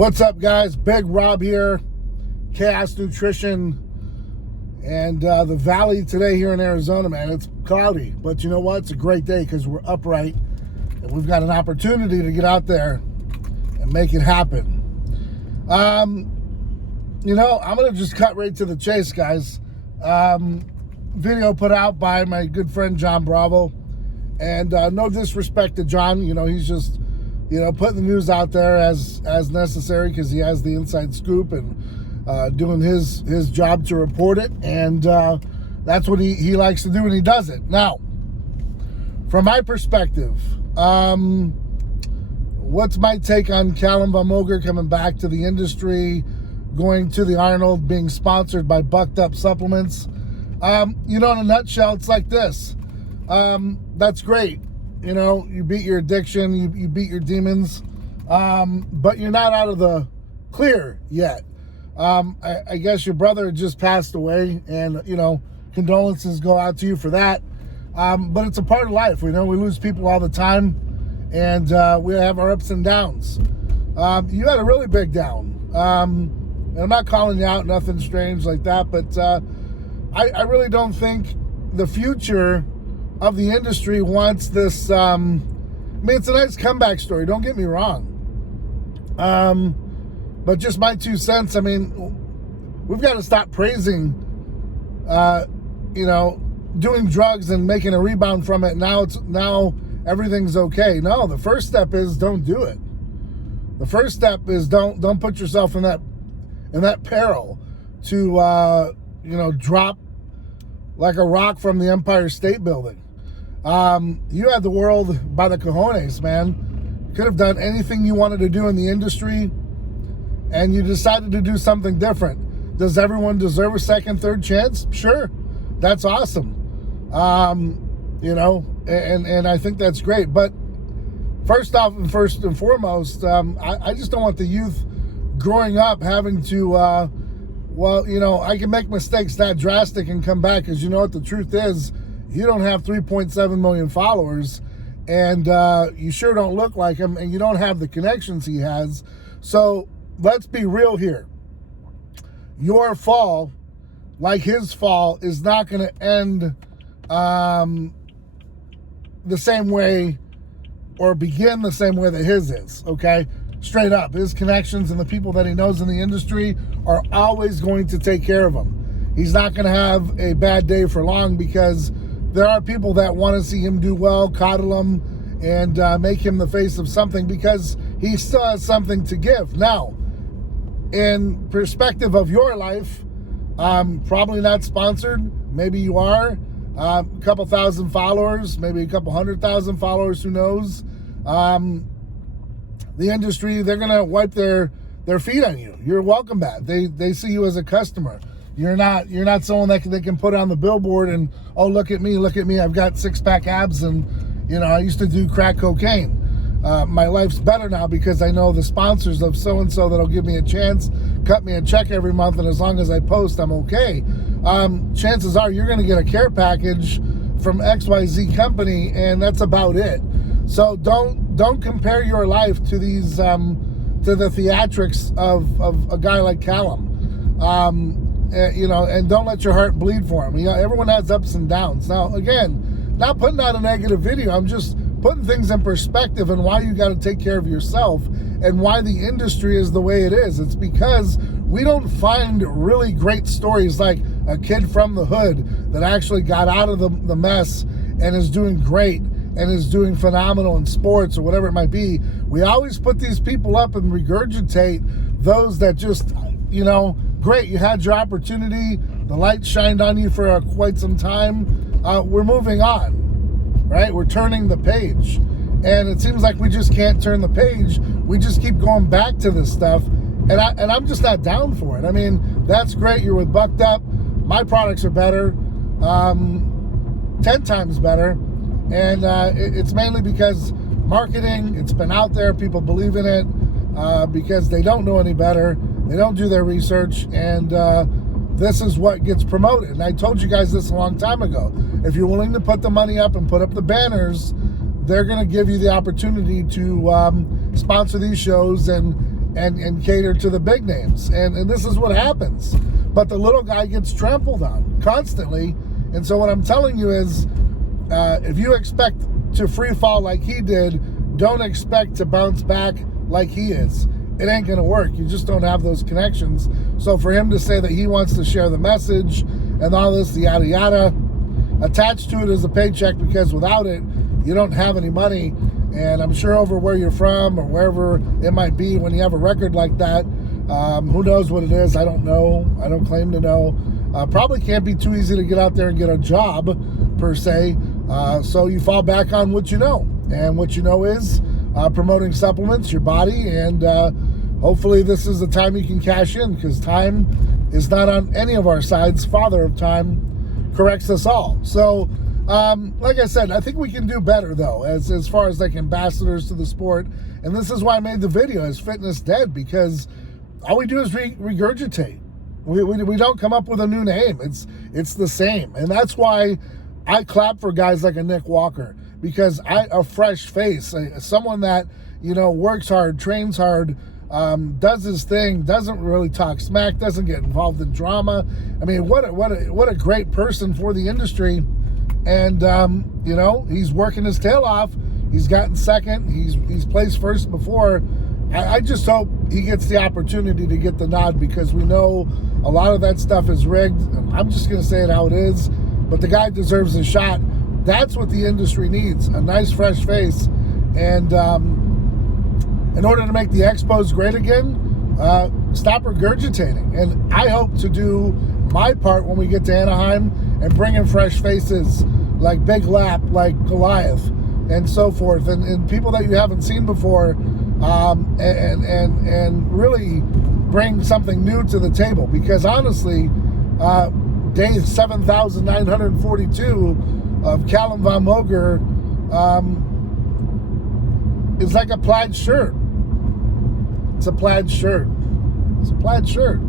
What's up, guys? Big Rob here, Chaos Nutrition, and the valley today here in Arizona, man, it's cloudy, but you know what? It's a great day because we're upright and we've got an opportunity to get out there and make it happen. I'm going to just cut right to the chase, guys. Video put out by my good friend John Bravo, and no disrespect to John, he's just putting the news out there as necessary because he has the inside scoop and doing his job to report it. And that's what he likes to do, and he does it. Now, from my perspective, what's my take on Calum Von Moger coming back to the industry, going to the Arnold, being sponsored by Bucked Up Supplements? In a nutshell, it's like this. That's great. You beat your addiction, you beat your demons, but you're not out of the clear yet. I guess your brother just passed away, and, condolences go out to you for that. But it's a part of life. We lose people all the time, and we have our ups and downs. You had a really big down. And I'm not calling you out, nothing strange like that, but I really don't think the future of the industry wants this. It's a nice comeback story, don't get me wrong. But just my 2 cents, we've got to stop praising, doing drugs and making a rebound from it. Now everything's okay. No, the first step is don't do it. The first step is don't put yourself in that peril to, drop like a rock from the Empire State Building. You had the world by the cojones, man. Could have done anything you wanted to do in the industry, and you decided to do something different. Does everyone deserve a second, third chance? Sure. That's awesome. And I think that's great. But first and foremost, I just don't want the youth growing up having to, I can make mistakes that drastic and come back, because what the truth is, you don't have 3.7 million followers, and you sure don't look like him, and you don't have the connections he has. So let's be real here. Your fall, like his fall, is not going to end the same way or begin the same way that his is, okay? Straight up, his connections and the people that he knows in the industry are always going to take care of him. He's not going to have a bad day for long, because there are people that want to see him do well, coddle him, and make him the face of something, because he still has something to give. Now, in perspective of your life, probably not sponsored. Maybe you are. A couple thousand followers, maybe a couple 100,000 followers, who knows? The industry, they're going to wipe their feet on you. You're welcome back. They see you as a customer. You're not someone that they can put on the billboard and, oh, look at me, I've got 6-pack abs, and I used to do crack cocaine. My life's better now because I know the sponsors of so-and-so that'll give me a chance, cut me a check every month, and as long as I post, I'm okay. Chances are you're going to get a care package from XYZ company, and that's about it. So don't compare your life to these to the theatrics of a guy like Calum. And don't let your heart bleed for him. Everyone has ups and downs. Now, again, not putting out a negative video. I'm just putting things in perspective and why you got to take care of yourself and why the industry is the way it is. It's because we don't find really great stories like a kid from the hood that actually got out of the mess and is doing great and is doing phenomenal in sports or whatever it might be. We always put these people up and regurgitate those that just, great, you had your opportunity, the light shined on you for quite some time. We're moving on, right? We're turning the page. And it seems like we just can't turn the page. We just keep going back to this stuff. And I'm just not down for it. That's great. You're with Bucked Up. My products are better, 10 times better. And it's mainly because marketing, it's been out there, people believe in it, because they don't know any better. They don't do their research, and this is what gets promoted. And I told you guys this a long time ago. If you're willing to put the money up and put up the banners, they're going to give you the opportunity to sponsor these shows and and cater to the big names. And this is what happens. But the little guy gets trampled on constantly. And so what I'm telling you is, if you expect to free fall like he did, don't expect to bounce back like he is. It ain't going to work. You just don't have those connections. So for him to say that he wants to share the message and all this, the yada yada, attached to it is a paycheck, because without it, you don't have any money. And I'm sure over where you're from or wherever it might be, when you have a record like that, who knows what it is? I don't know. I don't claim to know. Probably can't be too easy to get out there and get a job, per se. So you fall back on what you know. And what you know is promoting supplements, your body, and hopefully this is the time you can cash in, because time is not on any of our sides. Father of time corrects us all. So, like I said, I think we can do better, though, as far as like ambassadors to the sport. And this is why I made the video, Is Fitness Dead? Because all we do is regurgitate. We don't come up with a new name. It's the same. And that's why I clap for guys like a Nick Walker, because a fresh face, someone that, works hard, trains hard, does his thing, doesn't really talk smack, doesn't get involved in drama. I mean, what a great person for the industry. And he's working his tail off. He's gotten second. He's placed first before. I just hope he gets the opportunity to get the nod, because we know a lot of that stuff is rigged. I'm just going to say it how it is, but the guy deserves a shot. That's what the industry needs, a nice fresh face. And in order to make the Expos great again, stop regurgitating. And I hope to do my part when we get to Anaheim and bring in fresh faces like Big Lap, like Goliath, and so forth, and people that you haven't seen before, and really bring something new to the table. Because honestly, day 7,942 of Calum Von Moger is like a plaid shirt. It's a plaid shirt. It's a plaid shirt.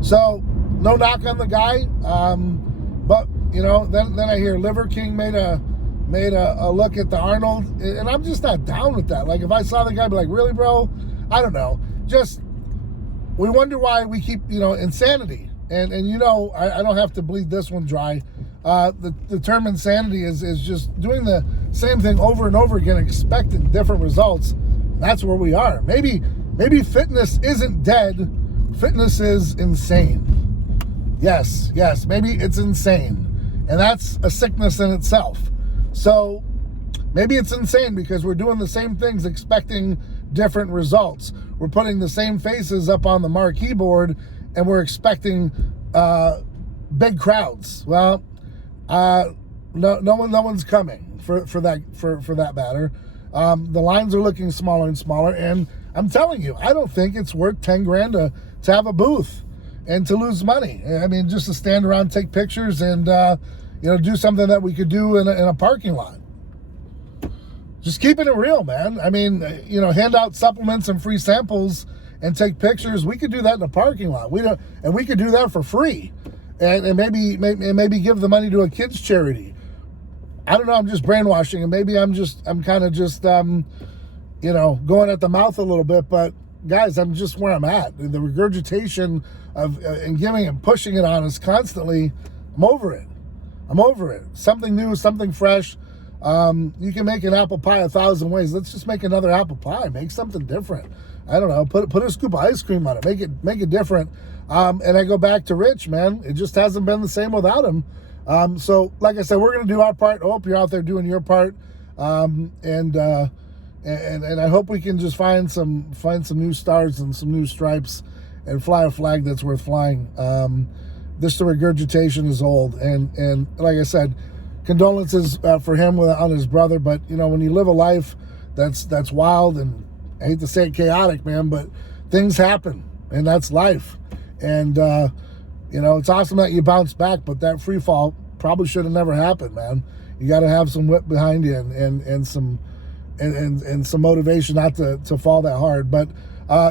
So no knock on the guy, but then I hear Liver King made a look at the Arnold, and I'm just not down with that. Like, if I saw the guy, I'd be like, really, bro? I don't know. Just, we wonder why we keep, insanity. And I don't have to bleed this one dry. The term insanity is just doing the same thing over and over again, expecting different results. That's where we are. Maybe fitness isn't dead. Fitness is insane. Yes, maybe it's insane. And that's a sickness in itself. So maybe it's insane because we're doing the same things, expecting different results. We're putting the same faces up on the marquee board, and we're expecting big crowds. Well, no one's coming for that matter. The lines are looking smaller and smaller, and I'm telling you, I don't think it's worth 10 grand to have a booth and to lose money. I mean, just to stand around, take pictures, and do something that we could do in a parking lot. Just keeping it real, man. I mean, hand out supplements and free samples and take pictures. We could do that in a parking lot. We could do that for free, and maybe give the money to a kids charity. I don't know. I'm just brainwashing, and maybe I'm kind of just going at the mouth a little bit. But guys, I'm just where I'm at. The regurgitation of and giving and pushing it on us constantly. I'm over it. Something new, something fresh. You can make an apple pie 1,000 ways. Let's just make another apple pie. Make something different. I don't know. Put a scoop of ice cream on it. Make it different. And I go back to Rich, man. It just hasn't been the same without him. So like I said, we're gonna do our part. I hope you're out there doing your part. And I hope we can just find some new stars and some new stripes and fly a flag that's worth flying. This the regurgitation is old, and like I said, condolences for him on his brother. But when you live a life that's wild, and I hate to say it, chaotic, man, but things happen, and that's life. And it's awesome that you bounce back, but that free fall probably should have never happened, man. You got to have some whip behind you and some motivation not to fall that hard. But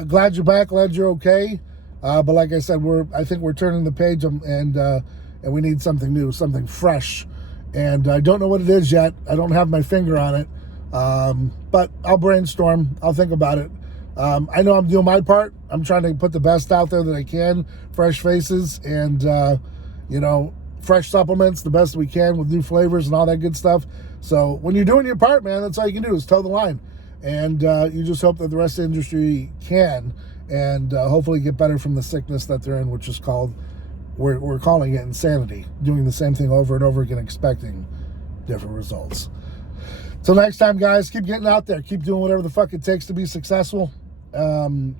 glad you're back, glad you're okay. But like I said, I think we're turning the page, and we need something new, something fresh. And I don't know what it is yet. I don't have my finger on it. But I'll brainstorm. I'll think about it. I know I'm doing my part. I'm trying to put the best out there that I can, fresh faces and, fresh supplements, the best we can with new flavors and all that good stuff. So when you're doing your part, man, that's all you can do is toe the line. And you just hope that the rest of the industry can and hopefully get better from the sickness that they're in, which is called, we're calling it insanity, doing the same thing over and over again, expecting different results. Till next time, guys, keep getting out there. Keep doing whatever the fuck it takes to be successful. Eye on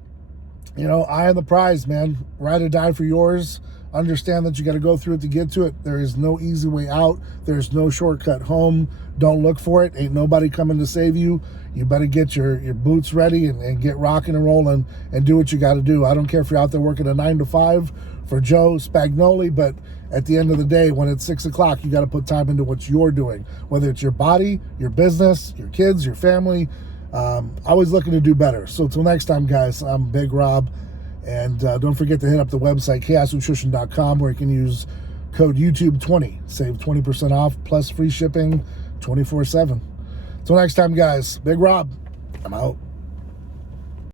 the prize, man. Ride or die for yours. Understand that you got to go through it to get to it. There is no easy way out. There's no shortcut home. Don't look for it. Ain't nobody coming to save you. You better get your boots ready and get rocking and rolling and do what you got to do. I don't care if you're out there working a 9 to 5 for Joe Spagnoli, but at the end of the day, when it's 6 o'clock, you got to put time into what you're doing, whether it's your body, your business, your kids, your family. Always looking to do better. So till next time, guys, I'm Big Rob. And don't forget to hit up the website, chaosnutrition.com, where you can use code YouTube20. Save 20% off plus free shipping 24/7. Till next time, guys, Big Rob, I'm out.